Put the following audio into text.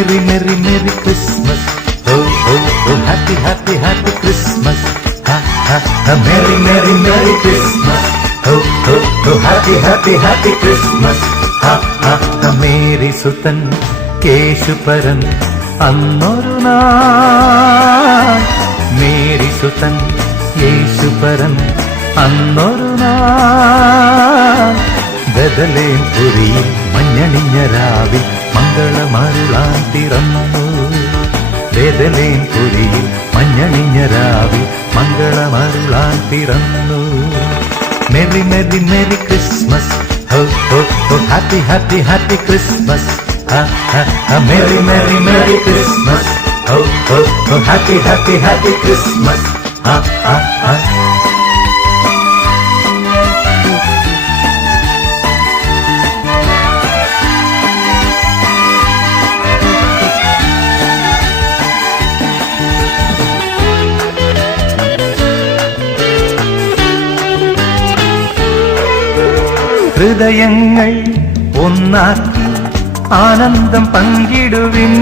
Merry merry merry Christmas oh oh oh happy happy happy Christmas merry merry merry Christmas oh oh oh happy happy happy Christmas Mary Sudan കേശുപരൻ അന്നൊരു നാൾ. Mary Sudan യേശുപരൻ അന്നൊരു നാൾ. ബദലേം പുരിയിൽ മഞ്ഞണിഞ്ഞ രാവിൽ മംഗളമരുളാൻ പിറന്നു പുരിയിൽ മഞ്ഞണിഞ്ഞ രാവിൽ മംഗളമരുളാൻ പിറന്നു merry Christmas. Happy happy happy Christmas. Merry merry merry Christmas. Happy happy happy Christmas. ഹൃദയങ്ങൾ ഒന്നാക്കി ആനന്ദം പങ്കിടുവിൻ.